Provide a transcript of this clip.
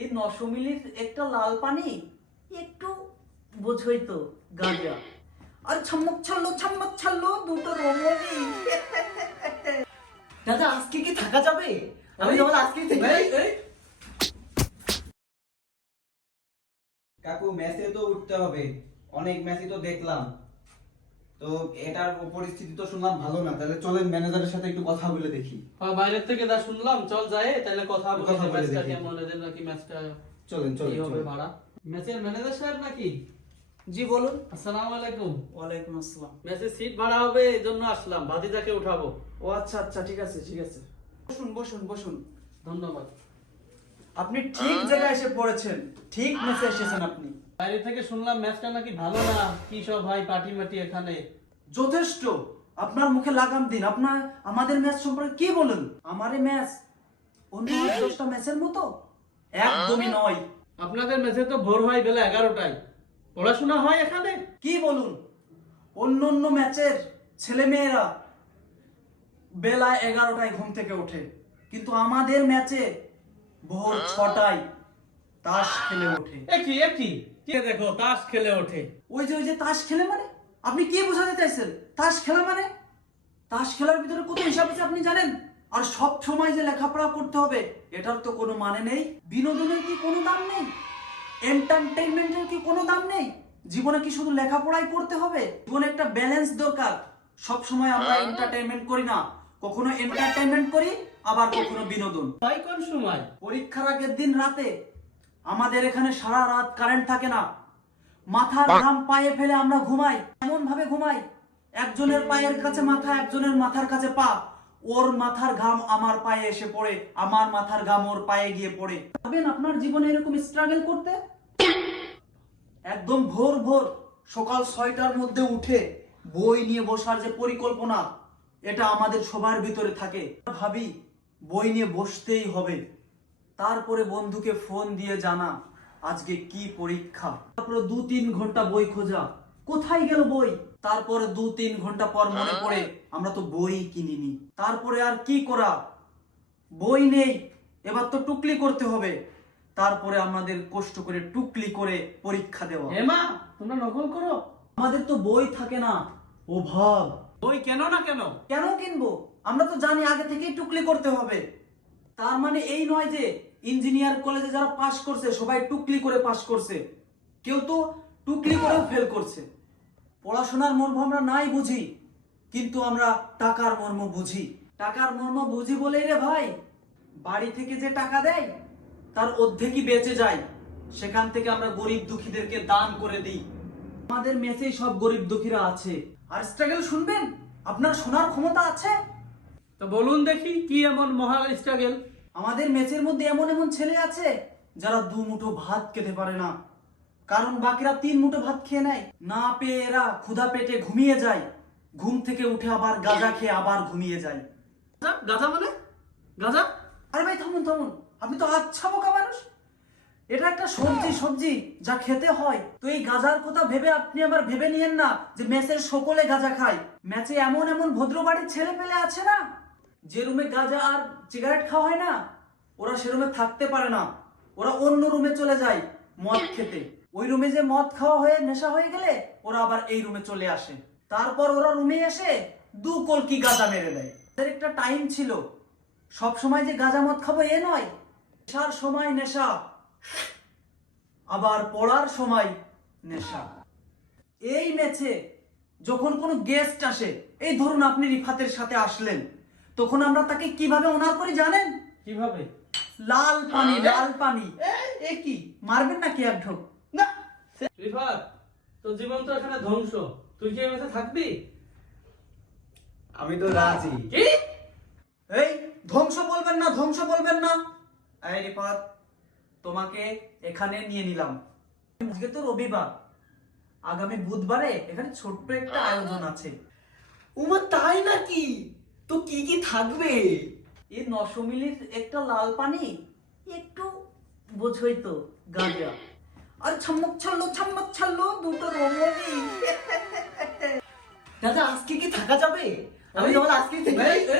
এই 900 মিলির একটা লাল পানি একটু বোঝই তো গাঁজা আর ছম্মক ছাড়লো দুটো রমণী। দাদা আজকে কি থাকা যাবে? আমি তাহলে আজকে থেকে কাকু ম্যাচে তো উঠতে হবে, অনেক ম্যাচই তো দেখলাম, তো এটার পরিস্থিতি তো শুনলাম ভালো না। তাহলে চলেন ম্যানেজারের সাথে একটু কথা বলে দেখি। বাইরের থেকে যা শুনলাম, চল যাই তাহলে কথা বলে কথা বলে ম্যাচটা দেখি। কেমন এদের নাকি ম্যাচটা চলেন কি চলেন হবে চলেন। ভাড়া। ম্যাচের ম্যানেজার সাহেব নাকি? জি বলুন। আসসালামু আলাইকুম। ওয়ালাইকুম আসসালাম। ম্যাচের সিট ভাড়া হবে, এই জন্য আসলাম, ভাতিজাকে উঠাবো। ও আচ্ছা আচ্ছা, ঠিক আছে ঠিক আছে, বসুন বসুন বসুন। ধন্যবাদ। আপনি ঠিক জায়গায় এসে পড়েছেন, ঠিক মেসে এসেছেন আপনি। বাইরে থেকে শুনলাম ম্যাচটা নাকি ভালো না, কি সব ভাই পার্টি মাটি এখানে। যথেষ্ট, আপনার মুখে লাগাম দিন। আপনার আমাদের ম্যাচ সম্পর্কে কি বলেন? আমাদের ম্যাচ অন্য 10টা ম্যাচের মতো একদমই নয়। আপনাদের ম্যাচে তো ভোর হয় বেলা 11টায়, পড়াশোনা হয় এখানে? কি বলুন, অন্য অন্য ম্যাচের ছেলে মেয়েরা বেলা 11টায় ঘুম থেকে ওঠে, কিন্তু আমাদের ম্যাচে ভোর 6টায় তাস খেলে ওঠে। একই কে দেখো তাস খেলে ওঠে। ওই যে তাস খেলে মানে আপনি কি বোঝাতে চাইছেন? তাস খেলা মানে তাস খেলার ভিতরে কত হিসাব আছে আপনি জানেন? আর সব সময় যে লেখাপড়া করতে হবে এটার তো কোনো মানে নেই। বিনোদনের কি কোনো দাম নেই? এন্টারটেইনমেন্টের কি কোনো দাম নেই? জীবনে কি শুধু লেখাপড়াই করতে হবে? জীবনে একটা ব্যালেন্স দরকার। সব সময় আমরা এন্টারটেইনমেন্ট করি না, কখনো এন্টারটেইনমেন্ট করি আবার কখনো বিনোদন। হয় কোন সময়? পরীক্ষার আগের দিন রাতে আমাদের এখানে সারা রাত কারেন্ট থাকে না, মাথার ঘাম পায়ে ফেলে আমরা ঘুমাই। এমন ভাবে ঘুমাই, একজনের পায়ের কাছে মাথা, একজনের মাথার কাছে পা। ওর মাথার ঘাম আমার পায়ে এসে পড়ে, আমার মাথার ঘাম ওর পায়ে গিয়ে পড়ে। ভাবেন আপনার জীবনে এরকম স্ট্রাগল করতে? একদম ভোর ভোর সকাল 6টার মধ্যে উঠে বই নিয়ে বসার যে পরিকল্পনা, এটা আমাদের সবার ভিতরে থাকে। ভাবি বই নিয়ে বসতেই হবে, তারপরে বন্ধুকে ফোন দিয়ে জানা আজকে কি পরীক্ষা, তারপরে 2-3 ঘন্টা বই খোঁজা, কোথায় গেল বই। তারপরে 2-3 ঘন্টা পর মনে পড়ে আমরা তো বই কিনিনি। তারপরে আর কি করা, বই নেই, এবার তো টুকলি করতে হবে। তারপরে আমাদের কষ্ট করে টুকলি করে পরীক্ষা দেওয়া। হেমা, তোমরা নকল করো? আমাদের তো বই থাকে না, অভাব। বই কেন না কেন? কেন কিনবো? আমরা তো জানি আগে থেকেই টুকলি করতে হবে। তার মানে এই নয় যে ইঞ্জিনিয়ার কলেজে যারা পাশ করছে সবাই টুকলি করে পাশ করছে, কেউ তো টুকলি করেও ফেল করছে। পড়াশোনার মর্ম আমরা নাই বুঝি, কিন্তু আমরা টাকার মর্ম বুঝি। টাকার মর্ম বুঝি বলেই রে ভাই বাড়ি থেকে যে টাকা দেয় তার অর্ধেকই বেঁচে যায়, সেখান থেকে আমরা গরিব দুঃখীদেরকে দান করে দিই। আমাদের মেসেই সব গরিব দুঃখীরা আছে। আর স্ট্রাগল শুনবেন? আপনার শোনার ক্ষমতা আছে? তো বলুন দেখি কি এমন মহা স্ট্রাগল? আমাদের মেসের মধ্যে এমন এমন ছেলে আছে যারা 2 মুঠো ভাত খেতে পারে না, কারণ বাকিরা 3 মুঠো ভাত খেয়ে নেয়। না পেয়ে এরা ক্ষুধা পেটে ঘুমিয়ে যায়, ঘুম থেকে উঠে আবার গাঁজা খেয়ে আবার ঘুমিয়ে যায়। গাঁজা মানে? গাঁজা? আরে ভাই থামুন থামুন, আপনি তো আচ্ছা বোকা মানুষ। এটা একটা সবজি যা খেতে হয়। তো এই গাঁজার কথা ভেবে আপনি আবার ভেবে নিয়েন না যে মেসের সকলে গাঁজা খায়। ম্যাচে এমন এমন ভদ্র বাড়ির ছেলে পেলে আছে না, যে রুমে গাঁজা আর সিগারেট খাওয়া হয় না ওরা সে রুমে থাকতে পারে না, ওরা অন্য রুমে চলে যায় মদ খেতে। ওই রুমে যে মদ খাওয়া হয়ে নেশা হয়ে গেলে ওরা আবার এই রুমে চলে আসে, তারপর ওরা রুমে এসে 2 কলকি গাঁজা মেরে দেয়। তাদের একটা টাইম ছিল, সব সময় যে গাঁজা মদ খাবো এ নয়। নেশার সময় নেশা, আবার পড়ার সময় নেশা। এই ম্যাচে যখন কোনো গেস্ট আসে, এই ধরুন আপনি রিফাতের সাথে আসলেন, তখন আমরা তাকে কিভাবে অনার করি জানেন? কিভাবে? লাল পানি, লাল পানি। এ কি মারবেন নাকি এক ঢোক? না রিফাত, তোর জীবন তো এখানে ধ্বংস, তুই কি এমএসে থাকবি? আমি তো রাজি। কি? এই ধ্বংস বলবেন না, ধ্বংস বলবেন না। এই রিফাত, তোমাকে এখানে নিয়ে নিলাম। আজকে তো রবিবার, আগামী বুধবারে এখানে ছোট্ট একটা আয়োজন আছে। উমা তাই নাকি? তো কি কি থাকবে? এই 900 মিলির একটা লাল পানি একটু বোঝই তো গাঁজা আর ছম্মক ছাড়লো দুটো রমণী। দাদা আজকে কি থাকা যাবে? আমি তাহলে আজকে থেকে